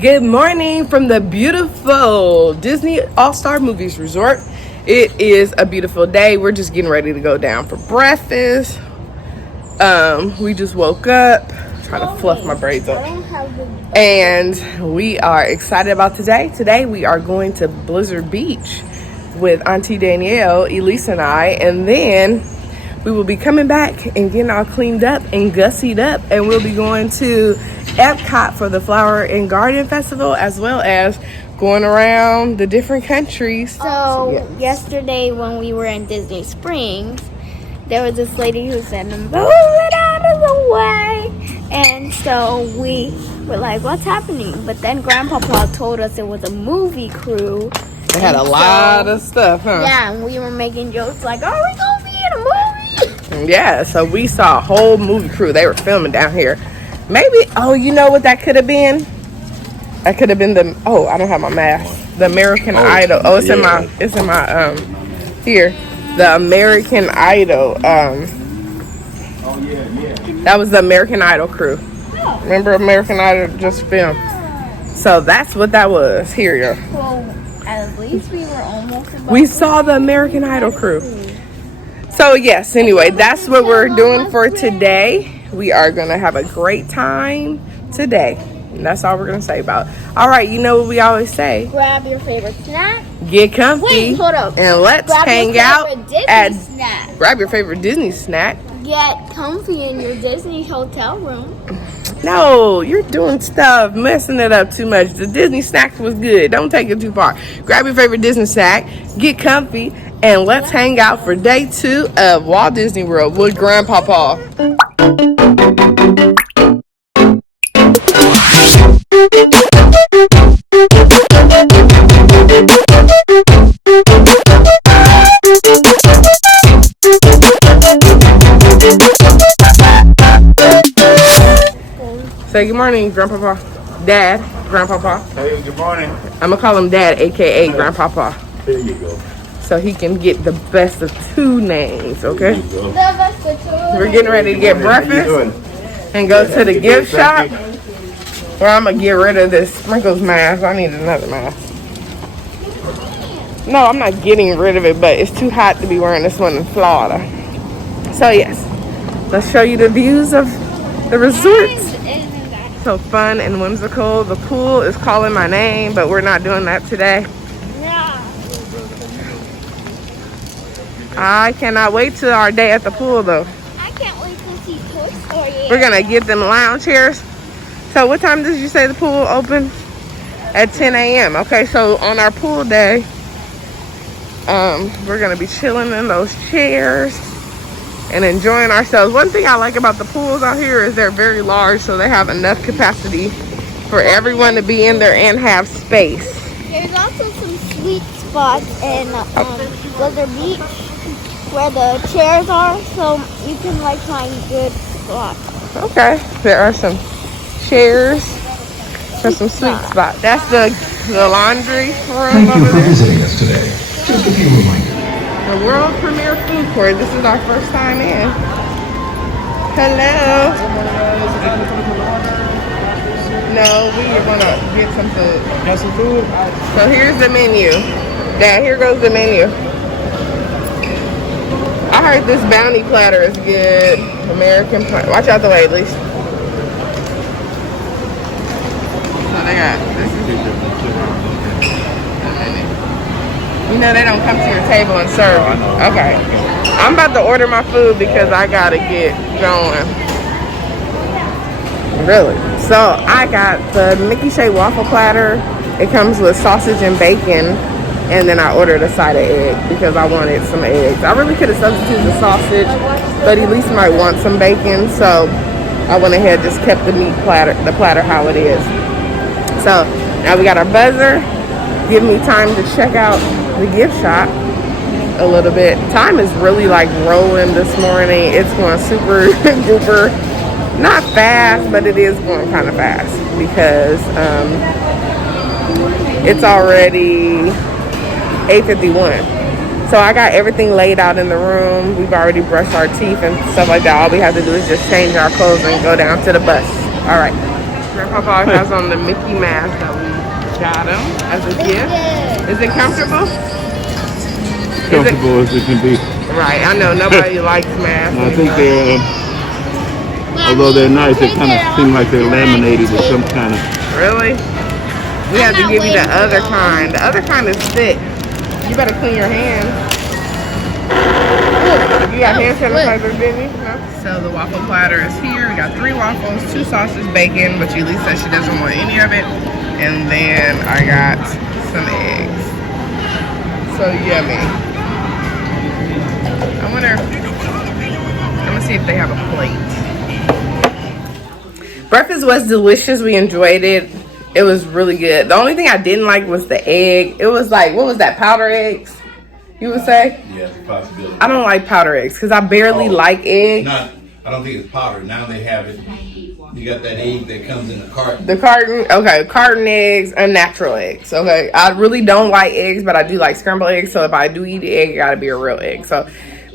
Good morning from the beautiful Disney All-Star Movies Resort. It is a beautiful day. We're just getting ready to go down for breakfast. We just woke up, trying to fluff my braids up. And we are excited about today. Today we are going to Blizzard Beach with Auntie Danielle, Elise, and I. And then we will be coming back and getting all cleaned up and gussied up. And we'll be going to Epcot for the Flower and Garden Festival, as well as going around the different countries. So yesterday when we were in Disney Springs, there was this lady who said, "Move it out of the way." And so we were like, "What's happening?" But then Grandpapa told us it was a movie crew. They had a lot of stuff, huh? Yeah, and we were making jokes like, "Are we gonna be in a movie?" Yeah, so we saw a whole movie crew. They were filming down here. Maybe, you know what that could have been? That could have been I don't have my mask. The American Idol. Oh, it's in my, here. The American Idol. That was the American Idol crew. Remember American Idol just filmed? So that's what that was. Here, yo. Well, at least we were almost about We saw the American Idol crew. So yes, anyway, that's what we're doing for today. We are going to have a great time today. And that's all we're going to say about it. All right, you know what we always say. Grab your favorite snack. Get comfy. Wait, hold up. And let's hang out at snack. grab your favorite Disney snack. Get comfy in your Disney hotel room. No, you're doing stuff, messing it up too much. The Disney snack was good. Don't take it too far. Grab your favorite Disney snack, get comfy, and let's hang out for day 2 of Walt Disney World with Grandpapa. Say good morning, Grandpapa. Dad, Grandpapa. Hey, good morning. I'm gonna call him Dad, aka Grandpapa, There you go. so he can get the best of 2 names, okay? There you go. We're getting ready to get How you breakfast doing? and go to the gift shop, Thank you. where I'm gonna get rid of this Sprinkles mask. I need another mask. No, I'm not getting rid of it, but it's too hot to be wearing this one in Florida. So yes, let's show you the views of the resort. So fun and whimsical. The pool is calling my name, but we're not doing that today. I cannot wait till our day at the pool though. I can't wait to see Toy Story. We're gonna get them lounge chairs. So what time did you say the pool opened? At 10 a.m. Okay, so on our pool day, we're gonna be chilling in those chairs and enjoying ourselves. One thing I like about the pools out here is they're very large, so they have enough capacity for everyone to be in there and have space. There's also some sweet spots in Blizzard Beach where the chairs are, so you can like find good spots. Okay, there are some chairs for some sweet spots. That's the laundry room Thank you over for there. visiting us today. Just a few reminders. The world premiere food court. This is our first time in. Hello. No, we were gonna get some food. Got some food? So here's the menu. Dad, here goes the menu. I heard this bounty platter is good. American platter. Watch out the way, at least. So they got this. You know they don't come to your table and serve you. Okay. I'm about to order my food because I gotta get going. Really? So I got the Mickey shaped waffle platter. It comes with sausage and bacon. And then I ordered a side of egg because I wanted some eggs. I really could have substituted the sausage, but Elise might want some bacon. So I went ahead and just kept the platter how it is. So now we got our buzzer. Give me time to check out the gift shop a little bit. Time is really like rolling this morning. It's going super duper, not fast, but it is going kind of fast because it's already 8:51. So I got everything laid out in the room. We've already brushed our teeth and stuff like that. All we have to do is just change our clothes and go down to the bus. All right. Grandpapa has on the Mickey mask that we got him as a gift. Is it comfortable? Comfortable as it can be. Right, I know nobody likes masks. I think they're, although they're nice, they kind of seem like they're laminated with some kind of. Really? We have to give you the other kind. The other kind is thick. You better clean your hands. You got hand sanitizer, didn't you? No? So the waffle platter is here. We got 3 waffles, 2 sausage, bacon, but Julie says she doesn't want any of it. And then I got some eggs. So yummy. I wonder, I'm gonna see if they have a plate. Breakfast was delicious. We enjoyed it. It was really good. The only thing I didn't like was the egg. It was like, what was that, powder eggs? You would say? Yeah, it's a possibility. I don't like powder eggs because I barely like eggs. I don't think it's powder. Now they have it. You got that egg that comes in the carton. The carton, okay, carton eggs, unnatural eggs. Okay, I really don't like eggs, but I do like scrambled eggs. So if I do eat the egg, it gotta be a real egg. So,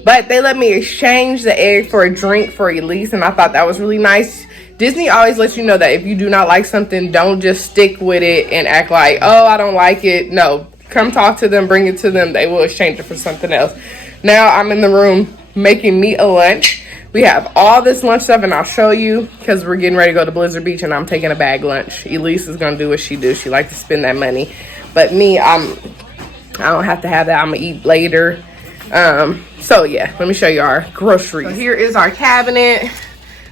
but they let me exchange the egg for a drink for Elise, and I thought that was really nice. Disney always lets you know that if you do not like something, don't just stick with it and act like, oh, I don't like it. No, come talk to them, bring it to them. They will exchange it for something else. Now I'm in the room making me a lunch. We have all this lunch stuff, and I'll show you because we're getting ready to go to Blizzard Beach, and I'm taking a bag lunch. Elise is going to do what she do. She likes to spend that money. But me, I don't have to have that. I'm going to eat later. So, yeah, let me show you our groceries. So here is our cabinet.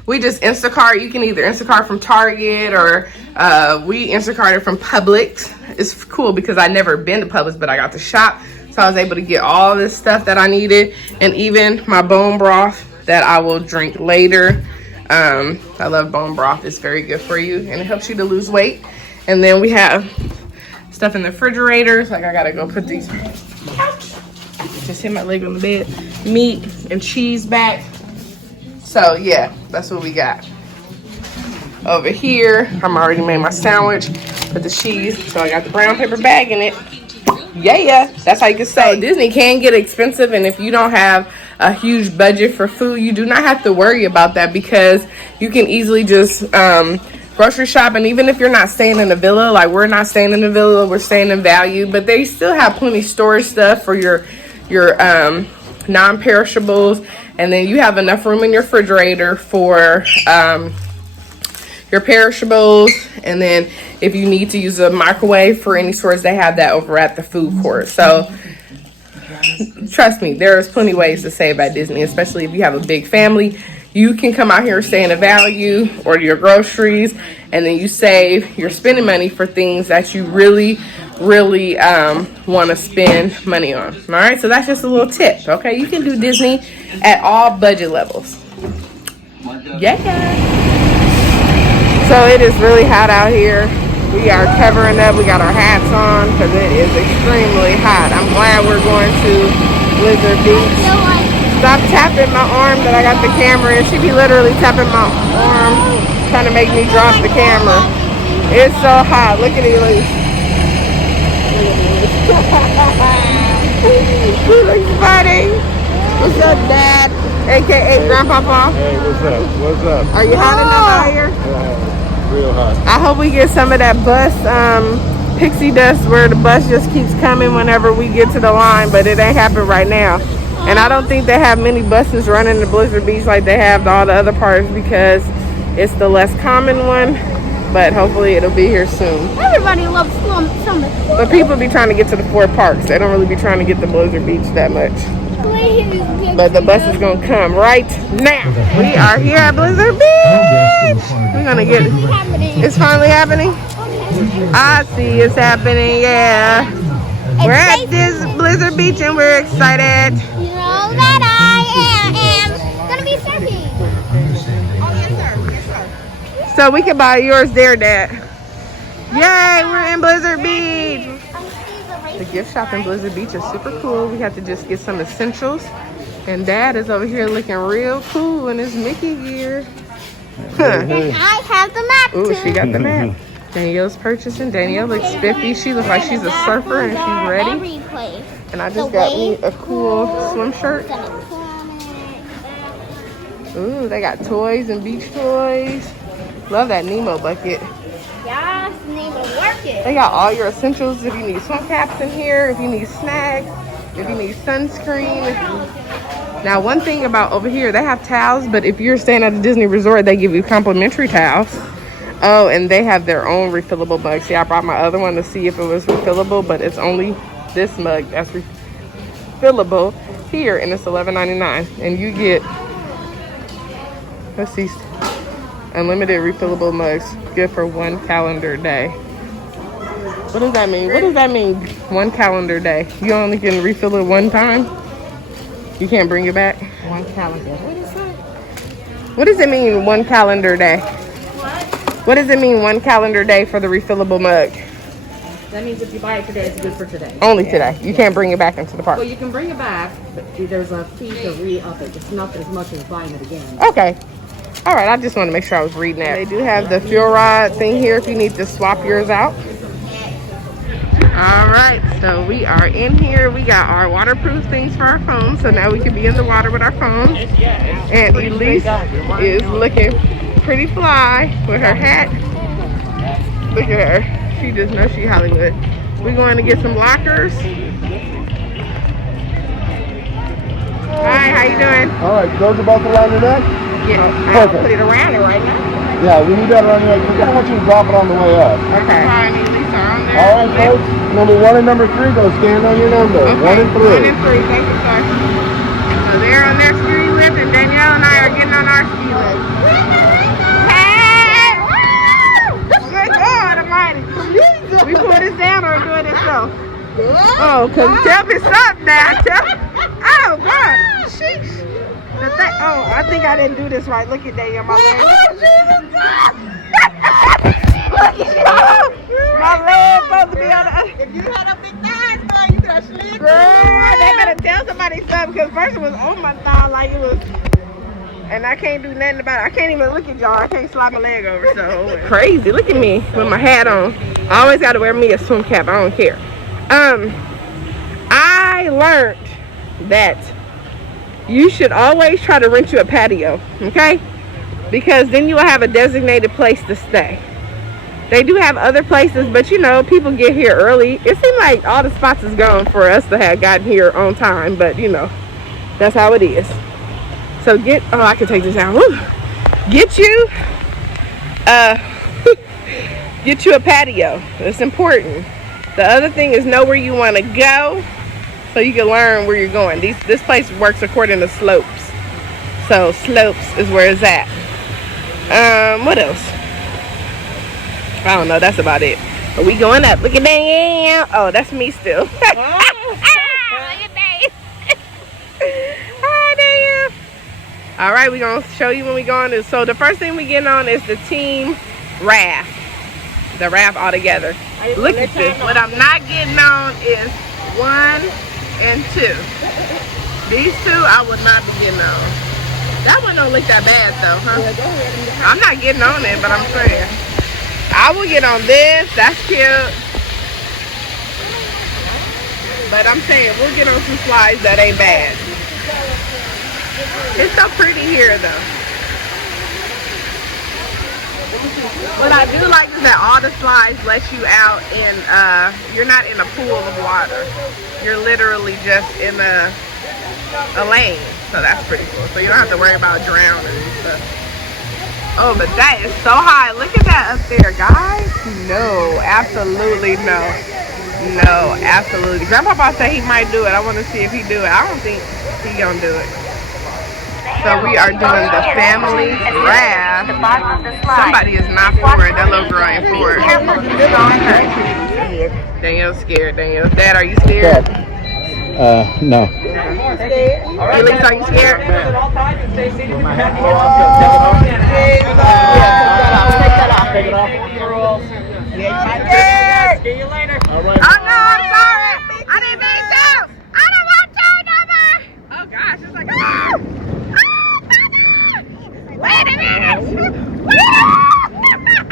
We just Instacart. You can either Instacart from Target or we Instacarted from Publix. It's cool because I never been to Publix, but I got to shop. So I was able to get all this stuff that I needed, and even my bone broth that I will drink later. I love bone broth. It's very good for you, and it helps you to lose weight. And then we have stuff in the refrigerator. Like I gotta go put these, just hit my leg on the bed, meat and cheese back. So yeah, that's what we got. Over here, I'm already made my sandwich with the cheese. So I got the brown paper bag in it. Yeah, that's how you can say. So Disney can get expensive, and if you don't have a huge budget for food, you do not have to worry about that because you can easily just grocery shop. And even if you're not staying in a villa, like we're not staying in a villa, we're staying in Value, but they still have plenty storage stuff for your non-perishables. And then you have enough room in your refrigerator for your perishables. And then if you need to use a microwave for any stores, they have that over at the food court. So trust me, there's plenty of ways to save at Disney, especially if you have a big family. You can come out here, stay in a Value, order your groceries, and then you save. You're spending money for things that you really want to spend money on. All right, so that's just a little tip. Okay, you can do Disney at all budget levels. Yeah. So it is really hot out here. We are covering up. We got our hats on because it is extremely hot. I'm glad we're going to Blizzard Beach. Stop tapping my arm that I got the camera in. She be literally tapping my arm, trying to make me drop the camera. It's so hot. Look at Elise. He looks funny. What's up, Dad? AKA Grandpapa. Hey, what's up? What's up? Are you hot enough out here? Real hot. I hope we get some of that bus pixie dust where the bus just keeps coming whenever we get to the line, but it ain't happening right now. And I don't think they have many buses running to Blizzard Beach like they have to all the other parks because it's the less common one. But hopefully it'll be here soon. Everybody loves summer. But people be trying to get to the 4 parks. They don't really be trying to get to Blizzard Beach that much. But the bus is gonna come right now. We are here at Blizzard Beach. We're gonna get it. It's finally happening. I see it's happening, yeah. We're at this Blizzard Beach and we're excited. You know that I am gonna be surfing. Oh, yes, sir. So we can buy yours there, Dad. Yay, we're in Blizzard Beach. The gift shop in Blizzard Beach is super cool. We have to just get some essentials. And Dad is over here looking real cool in his Mickey gear. And I have the map too. Ooh, she got the map. Danielle's purchasing. Danielle looks 50. She looks like she's a surfer and she's ready. And I just got me a cool swim shirt. Ooh, they got toys and beach toys. Love that Nemo bucket. Y'all didn't even work it. They got all your essentials. If you need swim caps in here, if you need snacks, if you need sunscreen. Now, one thing about over here, they have towels, but if you're staying at a Disney resort, they give you complimentary towels. Oh, and they have their own refillable mugs. See, I brought my other one to see if it was refillable, but it's only this mug that's refillable here, and it's $11.99. And you get, let's see, unlimited refillable mugs, good for 1 calendar day. What does that mean? What does that mean, 1 calendar day? You only can refill it 1 time? You can't bring it back? 1 calendar. What is that? What does it mean, 1 calendar day? What does it mean, 1 calendar day for the refillable mug? That means if you buy it today, it's good for today. Only today. You can't bring it back into the park. Well, you can bring it back, but there's a fee to re-up it. It's not as much as buying it again. Okay. All right, I just want to make sure I was reading that. They do have the fuel rod thing here if you need to swap yours out. All right, so we are in here. We got our waterproof things for our phones, so now we can be in the water with our phones. And Elise is looking pretty fly with her hat. Look at her. She just knows she's Hollywood. We're going to get some lockers. Hi, how you doing? All right, those about to line it up? Yeah, I'll put it around it right now. Yeah, we need that around your neck. I want you to drop it on the way up. Okay. Hi, Elise are on there. All right, folks. Number 1 and number 3, go stand on your number. Okay. 1 and 3. 1 and 3, thank you, sir. So they're on their ski lift, and Danielle and I are getting on our ski lift. Hey! Woo! Good God Almighty. We pull this down or do it itself? Oh, because tell me something now. Oh, God. Sheesh. Oh, I think I didn't do this right. Look at Danielle, my leg. Oh, Jesus God! My leg supposed to be on the... If you had a big thigh, you could have slid. Girl, they better tell somebody something, because first it was on my thigh like it was, and I can't do nothing about it. I can't even look at y'all. I can't slide my leg over, so crazy. Look at me with my hat on. I always got to wear me a swim cap. I don't care. I learned that you should always try to rent you a patio, okay? Because then you will have a designated place to stay. They do have other places, but you know, people get here early. It seems like all the spots is gone for us to have gotten here on time, but you know, that's how it is. So oh, I can take this out. Woo. Get you a patio. It's important. The other thing is know where you want to go so you can learn where you're going. This place works according to slopes. So slopes is where it's at. What else? I don't know. That's about it. Are we going up? Look at that. Oh, that's me still. Look at that. Hi, damn. All right, we're going to show you when we go on. So the first thing we get on is the team raft. The raft all together. Look at this. What I'm not getting on is 1 and 2. These 2 I would not be getting on. That one don't look that bad though, huh? I'm not getting on it, but I'm saying. I will get on this. That's cute. But I'm saying we'll get on some slides that ain't bad. It's so pretty here though. What I do like is that all the slides let you out and you're not in a pool of water. You're literally just in a lane. So that's pretty cool. So you don't have to worry about drowning and stuff. Oh, but that is so high. Look at that up there, guys. No, absolutely no. No, absolutely. Grandpapa said he might do it. I want to see if he do it. I don't think he gonna do it. So we are doing the family raft. Somebody is not for it. That little girl ain't for it. Danielle's scared. Danielle. Dad, are you scared? No. Elise, are you scared? Take it off. See you later. Oh no, I'm sorry. I didn't mean to. I don't want to no more. Oh gosh, it's like, ah! Wait a minute. Wait a minute.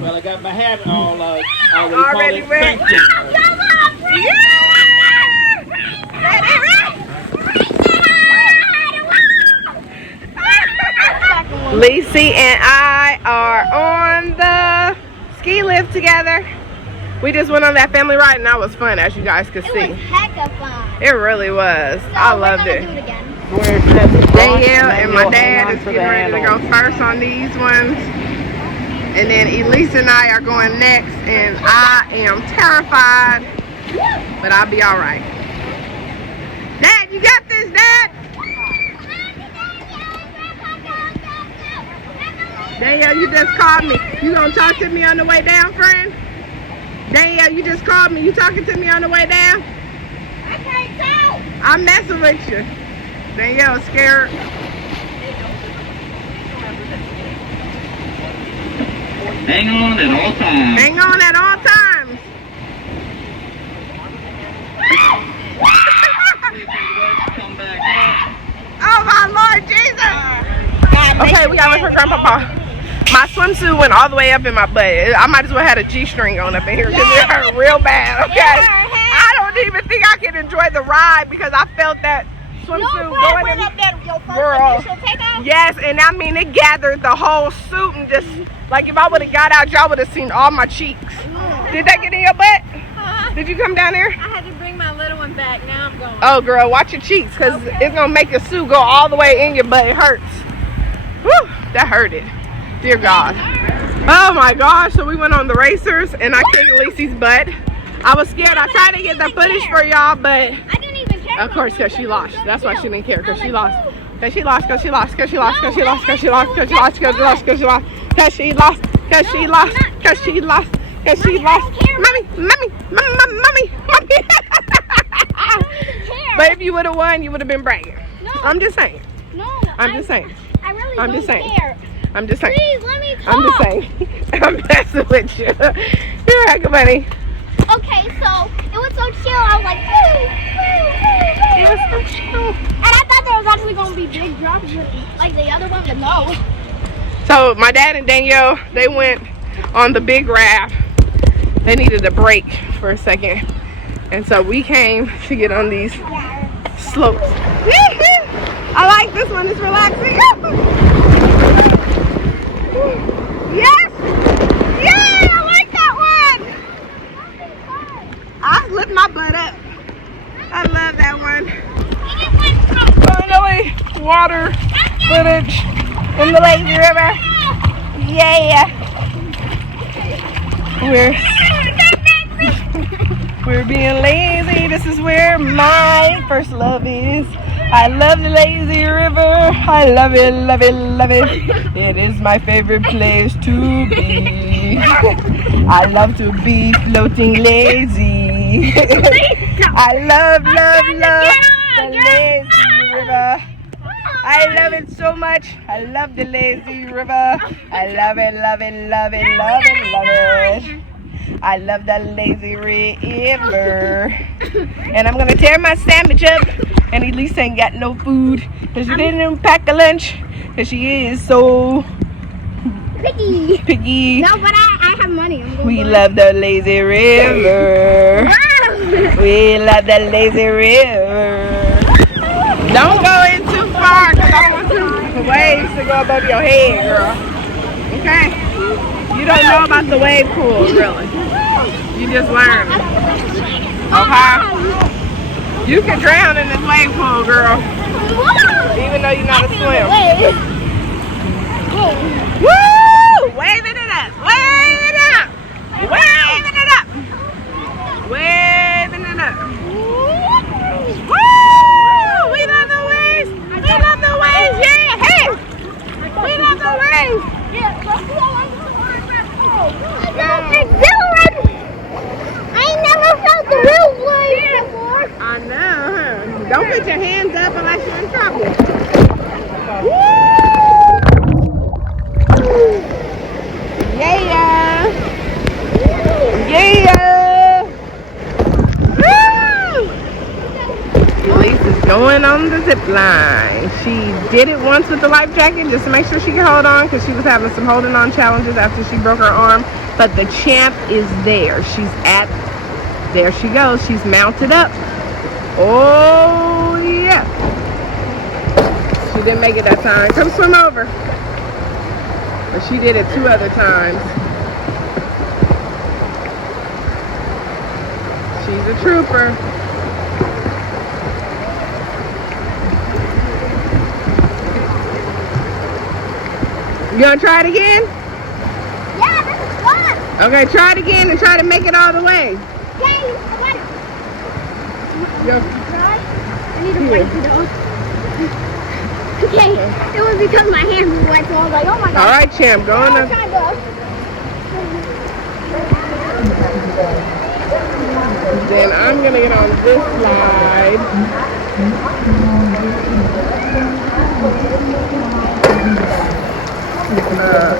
Well, I got my hat all Already ready. Lacey and I are on the ski lift together. We just went on that family ride and that was fun, as you guys could see. It was hecka fun. It really was. So I loved it. Do it again. Danielle and my dad is getting ready to go first on these ones. And then Elise and I are going next, and I am terrified, but I'll be all right. Dad, you got this, Dad? Danielle, you just called me. You gonna talk to me on the way down, friend? Danielle, you just called me. You talking to me on the way down? I can't tell. I'm messing with you. Danielle's scared. Hang on at all times. Hang on at all times. Come back. Oh my Lord Jesus! Okay, we gotta look for Grandpapa. My swimsuit went all the way up in my butt. I might as well have a G-string on up in here because it hurt real bad, okay? I don't even think I can enjoy the ride because I felt that swimsuit going in. Girl. Yes, and I mean, it gathered the whole suit and just, like if I would have got out, y'all would have seen all my cheeks. Did that get in your butt? Did you come down there? I had to bring my little one back. Now I'm going. Oh, girl, watch your cheeks because it's going to make your suit go all the way in your butt. It hurts. Whew, that hurted. Dear God. Oh my gosh, so we went on the racers and I kicked Lacey's butt. I was scared. I tried to get the footage for y'all, but I didn't even care. of course, because she lost. That's why she didn't care, because she lost. Because she lost, because she lost, because she lost, because she lost, because she lost, because she lost, because she lost, because she lost, because she lost, because she lost, because she lost, because she lost. Mommy. But if you would have won, you would have been bragging. I'm just saying. No, I'm just saying. I really I'm don't just saying. care. I'm just saying. Please let me talk. I'm just saying. I'm messing with you. You're right, buddy. Okay, so it was so chill. I was like, woo. It was so chill. And I thought there was actually going to be big drops like the other one, but no. So my dad and Danielle, they went on the big raft. They needed a break for a second. And so we came to get on these slopes. I like this one, it's relaxing. Yes! Yay, I like that one! I lift my butt up. I love that one. Finally, water footage in the lazy river. Yeah! We're being lazy. This is where my first love is. I love the lazy river. I love it, love it, love it. It is my favorite place to be. I love to be floating lazy. I love the lazy river. I love it so much. I love the lazy river. I love it, love it, love it, love it, love it. I love the lazy river. And I'm gonna tear my sandwich up. And Elise ain't got no food because she didn't pack a lunch because she is so picky. No, but I have money. We love the lazy river. We love the lazy river. Don't go in too far because I want the waves to go above your head, girl. Okay? You don't know about the wave pool, really. You just learn. Okay? You can drown in this wave pool, girl. Even though you're not a swimmer. Woo! Waving it up. Waving it up. Waving it up. Waving it up. Woo! We love the waves. We love the waves. Yeah. Hey. We love the waves. I never felt the real wave before. I know, huh? Don't put your hands up unless you're in trouble. Woo! Yeah! Yeah! Woo! Elise is going on the zip line. She did it once with the life jacket just to make sure she could hold on because she was having some holding on challenges after she broke her arm but the champ is there. There she goes. She's mounted up. Oh, yeah. She didn't make it that time. Come swim over. But she did it 2 other times. She's a trooper. You gonna try it again? Yeah, this is fun. Okay, try it again and try to make it all the way. Okay, I got it. Go. I need to wipe it out. Okay, it was because my hands were wet, so I was like, oh my god. All right, champ, go on up. Then I'm gonna get on this slide.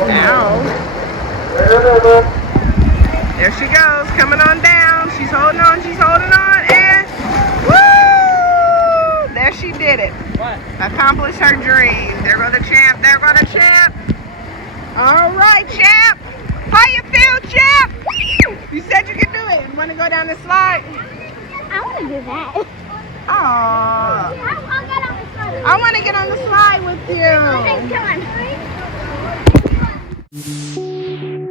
Ow. There she goes, coming on down. She's holding on, and woo! There she did it. Accomplished her dream. There go the champ, All right, champ. How you feel, champ? You said you could do it. You want to go down the slide? I want to do that. Aww. I'll get on the slide. I want to get on the slide with you. Okay, come on.